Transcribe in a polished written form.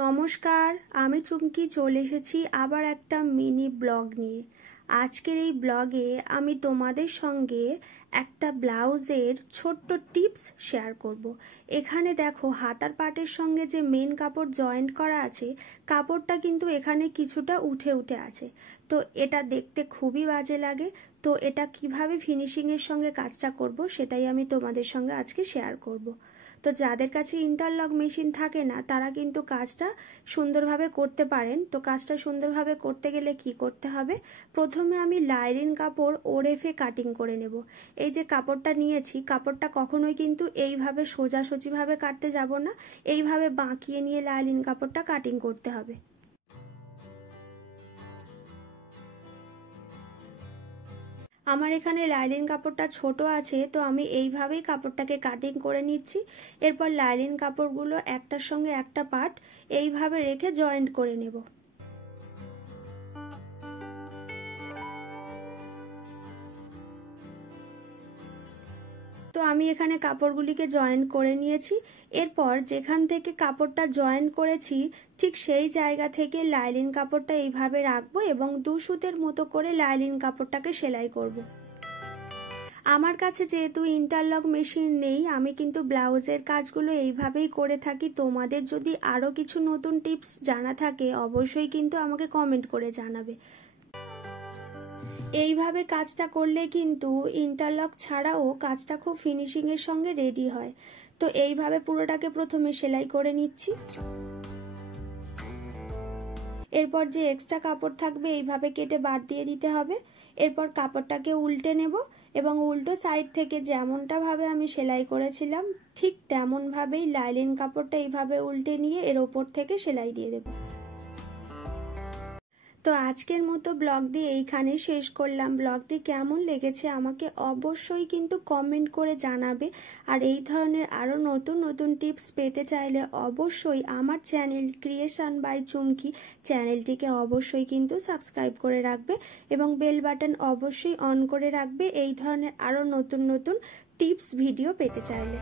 নমস্কার, আমি চুমকি চলে এসেছি আবার একটা মিনি ব্লগ নিয়ে। আজকের এই ব্লগে আমি তোমাদের সঙ্গে একটা ব্লাউজের ছোট্ট টিপস শেয়ার করব। এখানে দেখো হাতার পাটের সঙ্গে যে মেন কাপড় জয়েন্ট করা আছে, কাপড়টা কিন্তু এখানে কিছুটা উঠে উঠে আছে। তো এটা দেখতে খুবই বাজে লাগে। তো এটা কিভাবে ফিনিশিংয়ের সঙ্গে কাজটা করব সেটাই আমি তোমাদের সঙ্গে আজকে শেয়ার করব। তো যাদের কাছে ইন্টারলক মেশিন থাকে না তারা কিন্তু কাজটা সুন্দরভাবে করতে পারেন। তো কাজটা সুন্দরভাবে করতে গেলে কি করতে হবে, প্রথমে আমি লাইলিন কাপড় ওরেফে কাটিং করে নেব। এই যে কাপড়টা নিয়েছি, কাপড়টা কখনোই কিন্তু এইভাবে সোজাসুজিভাবে কাটতে যাব না, এইভাবে বাঁকিয়ে নিয়ে লাইলিন কাপড়টা কাটিং করতে হবে। আমার এখানে লাইলিন কাপড়টা ছোট আছে, তো আমি এইভাবেই কাপড়টাকে কাটিং করে নিচ্ছি। এরপর লাইলিন কাপড়গুলো একটার সঙ্গে একটা পার্ট এইভাবে রেখে জয়েন্ট করে নেব। তো আমি এখানে কাপড়গুলিকে জয়েন করে নিয়েছি। এরপর যেখান থেকে কাপড়টা জয়েন করেছি ঠিক সেই জায়গা থেকে লাইলিন কাপড়টা এইভাবে রাখবো এবং দু সুতের মতো করে লাইলিন কাপড়টাকে সেলাই করব। আমার কাছে যেহেতু ইন্টারলক মেশিন নেই, আমি কিন্তু ব্লাউজের কাজগুলো এইভাবেই করে থাকি। তোমাদের যদি আরও কিছু নতুন টিপস জানা থাকে অবশ্যই কিন্তু আমাকে কমেন্ট করে জানাবে। এইভাবে কাজটা করলে কিন্তু ইন্টারলক ছাড়াও কাজটা খুব ফিনিশিংয়ের সঙ্গে রেডি হয়। তো এইভাবে পুরোটাকে প্রথমে সেলাই করে নিচ্ছি। এরপর যে এক্সট্রা কাপড় থাকবে এইভাবে কেটে বাদ দিয়ে দিতে হবে। এরপর কাপড়টাকে উল্টে নেব এবং উল্টো সাইড থেকে যেমনটা ভাবে আমি সেলাই করেছিলাম ঠিক তেমনভাবেই লাইলিন কাপড়টা এইভাবে উল্টে নিয়ে এর ওপর থেকে সেলাই দিয়ে দেব। তো আজকের মতো ব্লগটি এইখানে শেষ করলাম। ব্লগটি কেমন লেগেছে আমাকে অবশ্যই কিন্তু কমেন্ট করে জানাবে। আর এই ধরনের আরও নতুন নতুন টিপস পেতে চাইলে অবশ্যই আমার চ্যানেল ক্রিয়েশন বাই চুমকি চ্যানেলটিকে অবশ্যই কিন্তু সাবস্ক্রাইব করে রাখবে এবং বেল বাটন অবশ্যই অন করে রাখবে এই ধরনের আরও নতুন নতুন টিপস ভিডিও পেতে চাইলে।